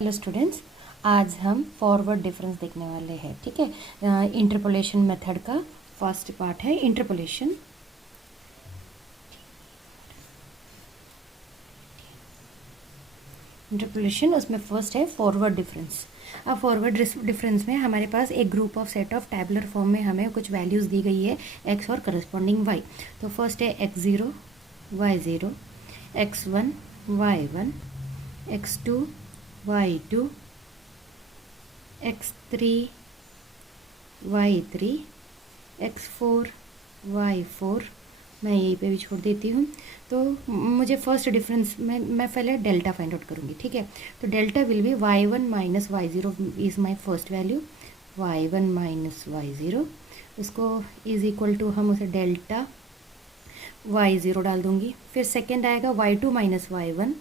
Hello students, आज हम forward difference देखने वाले हैं। ठीक है, इंटरपोलेशन मेथड का फर्स्ट पार्ट है इंटरपोलेशन। उसमें फर्स्ट है फॉरवर्ड डिफरेंस। अब फॉरवर्ड डिफरेंस में हमारे पास एक group of set of tabular form में हमें कुछ वैल्यूज़ दी गई है एक्स और करस्पॉन्डिंग वाई। तो फर्स्ट है x zero, y zero, x one, Y one, x two, Y two, x three, Y three, x four, Y four. मैं यहीं पे भी छोड़ देती हूँ। तो मुझे फर्स्ट डिफरेंस में मैं पहले डेल्टा फाइंड आउट करूँगी। ठीक है, तो delta will be y one minus Y zero is my first value. Y one minus Y zero, उसको इज़ इक्वल टू हम उसे डेल्टा वाई ज़ीरो डाल दूँगी। फिर सेकेंड आएगा y two minus y one,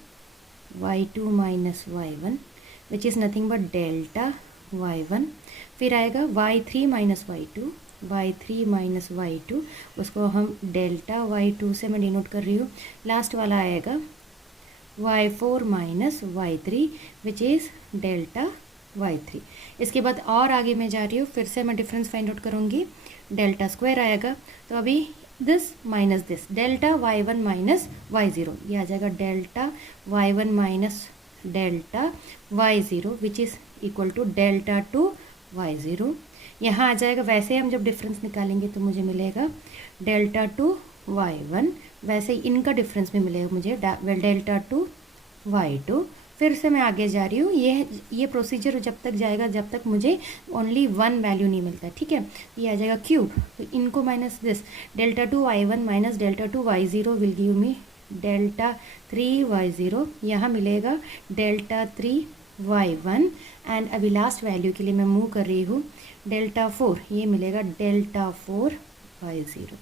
y two minus y one which is nothing but delta Y one. फिर आएगा y three minus y two, y three minus y two, उसको हम delta Y to से मैं denote कर रही हूँ। Last वाला आएगा Y four minus Y three which is delta Y three. इसके बाद और आगे मैं जा रही हूँ, फिर से मैं डिफरेंस फाइंड आउट करूँगी। डेल्टा स्क्वायर आएगा, तो अभी this minus this, delta Y one minus Y zero, ये आ जाएगा delta Y one minus delta Y zero which is equal to delta two Y zero. यहाँ आ जाएगा, वैसे हम जब डिफरेंस निकालेंगे तो मुझे मिलेगा डेल्टा टू वाई वन, वैसे ही इनका डिफरेंस भी मिलेगा मुझे डेल्टा टू वाई टू। फिर से मैं आगे जा रही हूँ, ये प्रोसीजर जब तक जाएगा जब तक मुझे ओनली वन वैल्यू नहीं मिलता। ठीक है, ये आ जाएगा क्यूब, तो इनको minus this, delta two Y one minus delta two Y zero will give me delta three Y zero. यहाँ मिलेगा delta three Y one. And अभी लास्ट वैल्यू के लिए मैं मूव कर रही हूँ, डेल्टा फोर, ये मिलेगा डेल्टा फोर वाई ज़ीरो।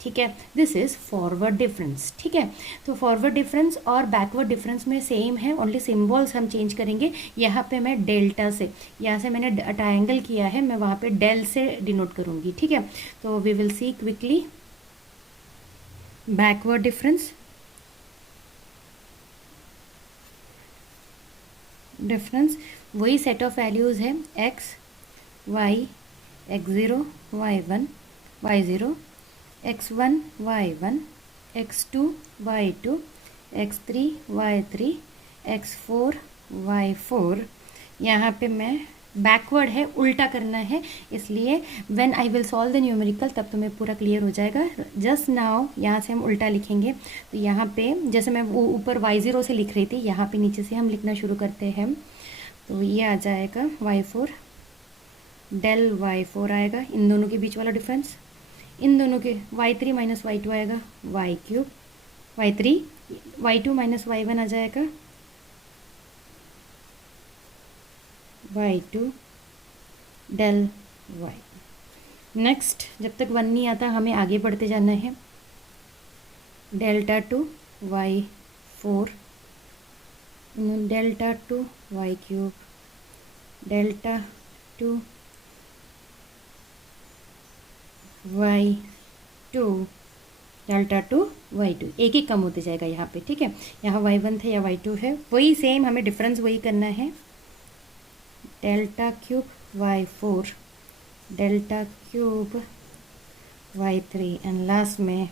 ठीक है, दिस इज़ फॉरवर्ड डिफरेंस। ठीक है, तो फॉरवर्ड डिफरेंस और बैकवर्ड डिफरेंस में सेम है, ओनली सिम्बॉल्स हम चेंज करेंगे। यहाँ पे मैं डेल्टा से, यहाँ से मैंने ट्रायंगल किया है, मैं वहाँ पे डेल से डिनोट करूँगी। ठीक है, तो we will see quickly backward difference. वही सेट ऑफ वैल्यूज़ है X Y, X zero Y one Y zero, x one Y one, x two Y two, x three Y three, x four Y four. यहाँ पे मैं backward है, उल्टा करना है, इसलिए when I will solve the numerical तब तुम्हें पूरा क्लियर हो जाएगा। जस्ट नाउ यहाँ से हम उल्टा लिखेंगे, तो यहाँ पे जैसे मैं वो ऊपर वाई ज़ीरो से लिख रही थी, यहाँ पे नीचे से हम लिखना शुरू करते हैं। तो ये आ जाएगा Y four, del Y four आएगा, इन दोनों के बीच वाला डिफरेंस, इन दोनों के y three minus y two आएगा, y cube, y three, y two minus y one आ जाएगा, y two, del y. Next, जब तक वन नहीं आता हमें आगे बढ़ते जाना है। Delta two Y four, delta two Y cube, delta two Y two, delta two Y two, एक एक कम होते जाएगा यहाँ पे। ठीक है, यहाँ वाई वन था या वाई टू है, वही सेम हमें डिफरेंस वही करना है। Delta cube y four, delta cube y three, and last में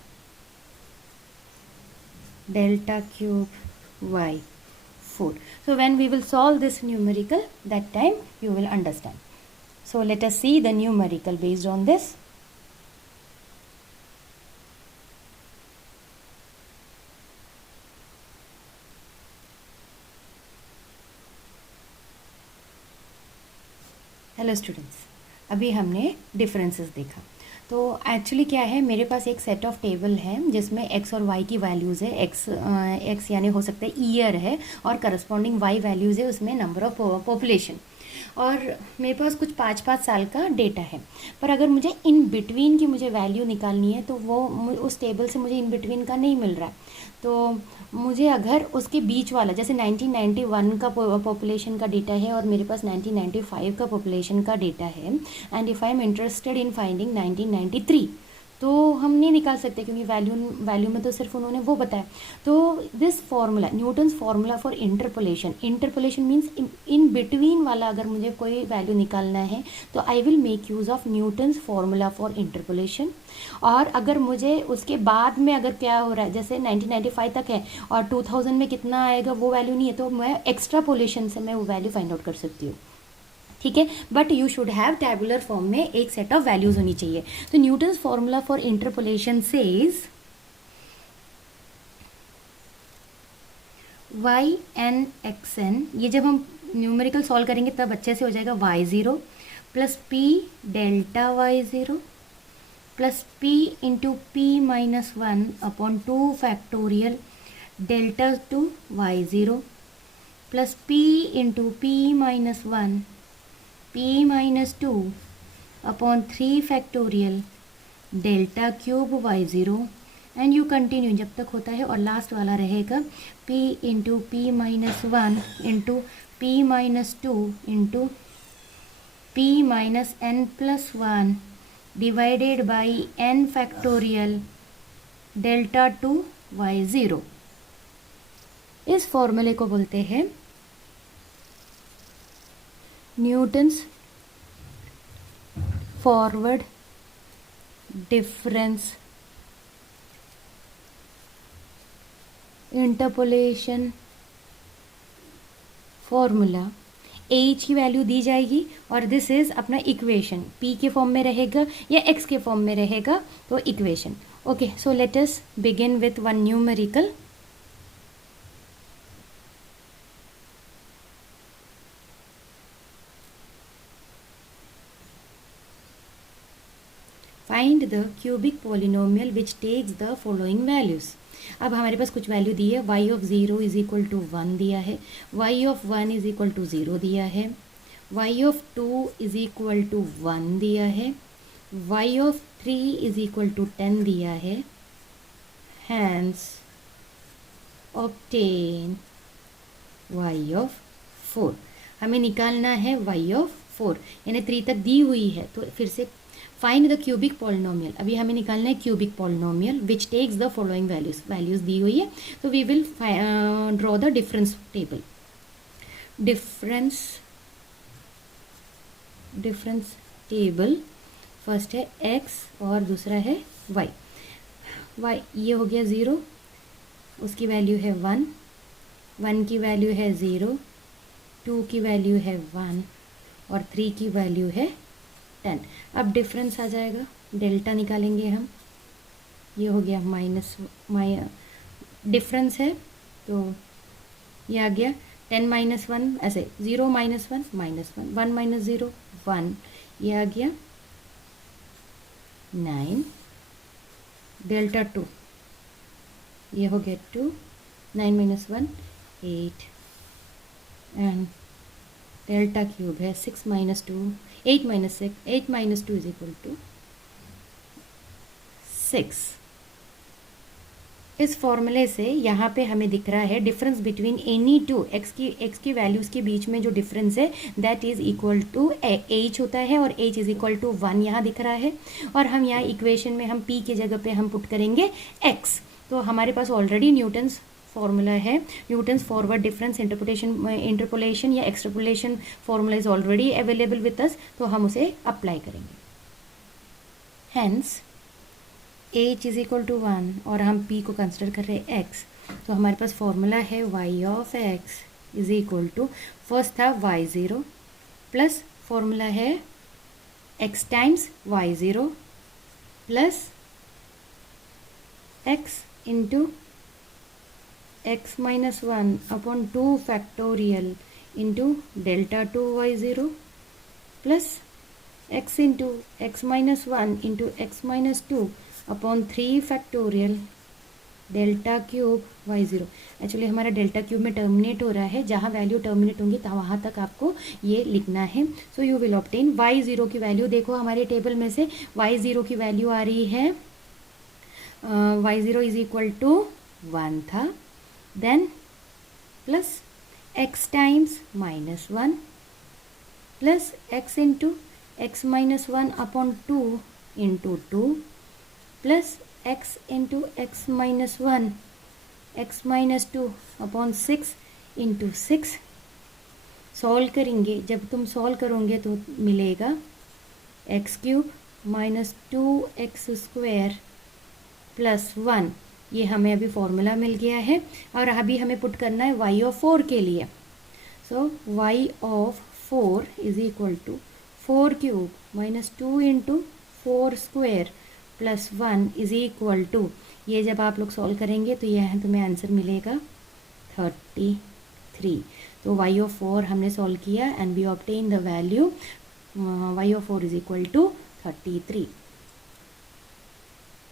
delta cube y four. So when we will solve this numerical, that time you will understand. So let us see the numerical based on this. Hello students, अभी हमने differences देखा। तो actually क्या है, मेरे पास एक set of table है जिसमें एक्स और वाई की वैल्यूज़ है। एक्स यानी हो सकता है ईयर है, और करस्पॉन्डिंग वाई वैल्यूज़ है उसमें नंबर ऑफ पॉपुलेशन, और मेरे पास कुछ 5-5 साल का डेटा है। पर अगर मुझे इन बिटवीन की मुझे वैल्यू निकालनी है तो वो उस टेबल से मुझे इन बिटवीन का नहीं मिल रहा है। तो मुझे अगर उसके बीच वाला, जैसे 1991 का पॉपुलेशन का डेटा है और मेरे पास 1995 का पॉपुलेशन का डेटा है, and if I am interested in finding 1993, तो हम नहीं निकाल सकते क्योंकि वैल्यू में तो सिर्फ उन्होंने वो बताया। तो this formula, Newton's formula for interpolation, interpolation means in between वाला अगर मुझे कोई वैल्यू निकालना है तो I will make use of Newton's formula for interpolation. और अगर मुझे उसके बाद में अगर क्या हो रहा है, जैसे 1995 तक है और 2000 में कितना आएगा वो वैल्यू नहीं है, तो मैं एक्स्ट्रापोलेशन से मैं वो वैल्यू फाइंड आउट कर सकती हूँ। ठीक है, but you should have tabular form में एक सेट ऑफ वैल्यूज होनी चाहिए। तो Newton's formula for interpolation says Y N X N, ये जब हम न्यूमेरिकल सॉल्व करेंगे तब अच्छे से हो जाएगा, Y zero plus P delta Y zero plus P into P minus one upon 2 factorial delta two Y zero plus P into P minus one p minus 2 upon 3 factorial delta cube Y zero and you continue जब तक होता है। और last वाला रहेगा p into P minus one into P minus 2 into P minus N plus one divided by n factorial delta two Y zero. इस फॉर्मूले को बोलते हैं Newton's forward difference interpolation formula. H की वैल्यू दी जाएगी और दिस इज अपना इक्वेशन, पी के फॉर्म में रहेगा या एक्स के फॉर्म में रहेगा, तो equation. Okay, so let us begin with one numerical. Find the cubic polynomial which takes the following values. अब हमारे पास कुछ वैल्यू दी है, y of 0 is equal to 1 दिया है, y of 1 is equal to 0 दिया है, y of 2 is equal to 1 दिया है, y of 3 is equal to 10 दिया है। Hence obtain y of 4। हमें निकालना है y ऑफ 4, यानी 3 तक दी हुई है। तो फिर से फाइंड द क्यूबिक पॉलिनोमियल, अभी हमें निकालना है cubic polynomial which takes the following values. Values दी हुई है तो we will draw the difference table. Difference table first है x और दूसरा है y। ये हो गया 0, उसकी वैल्यू है 1, 1 की वैल्यू है 0, 2 की वैल्यू है 1 और 3 की वैल्यू है 10। अब डिफरेंस आ जाएगा, डेल्टा निकालेंगे हम, ये हो गया डिफरेंस है तो ये आ गया 10 माइनस 1, ऐसे 0 माइनस 1 माइनस 1, 1 माइनस 0 1, ये आ गया 9, डेल्टा 2 ये हो गया 2, 9 माइनस 1 8 एंड डेल्टा क्यूब है 6 minus 2 8 minus 6, 8 minus 2 is equal to 6। इस फॉर्मूले से यहाँ पे हमें दिख रहा है difference between any two X की वैल्यूज़ के बीच में जो डिफरेंस है that is equal to H होता है और एच इज़ इक्वल टू 1 यहाँ दिख रहा है। और हम यहाँ इक्वेशन में हम पी के जगह पे हम पुट करेंगे एक्स। तो हमारे पास ऑलरेडी न्यूटन्स फॉर्मूला है, न्यूटन्स फॉरवर्ड डिफरेंस इंटरपोलेशन या extrapolation formula is already available with us, तो हम उसे अप्लाई करेंगे। Hence h is equal to 1 और हम p को कंसिडर कर रहे हैं x, तो हमारे पास फॉर्मूला है y of x is equal to, first था y0 प्लस फॉर्मूला है x times y0 plus x into x minus 1 upon 2 factorial into delta 2 y0 plus x into x minus 1 into x minus 2 upon 3 factorial delta cube y0। Actually हमारा delta cube में terminate हो रहा है, जहाँ value terminate होंगी तो वहाँ तक आपको ये लिखना है। So you will obtain y0 की वैल्यू, देखो हमारे टेबल में से y0 की वैल्यू आ रही है y0 इज इक्वल टू 1 था, then plus x times minus 1 plus x into x minus 1 upon 2 into 2 plus X into X minus one X minus two upon 6 into 6। Solve करेंगे, जब तुम solve करोगे तो मिलेगा x cube minus 2x² plus 1। ये हमें अभी फॉर्मूला मिल गया है और अभी हमें पुट करना है y ऑफ 4 के लिए। So y of 4 is equal to 4 cube minus 2 into 4² plus 1 is equal to, ये जब आप लोग सॉल्व करेंगे तो यह तुम्हें आंसर मिलेगा 33। तो y ऑफ 4 हमने सॉल्व किया and we obtain the value y of 4 is equal to 33।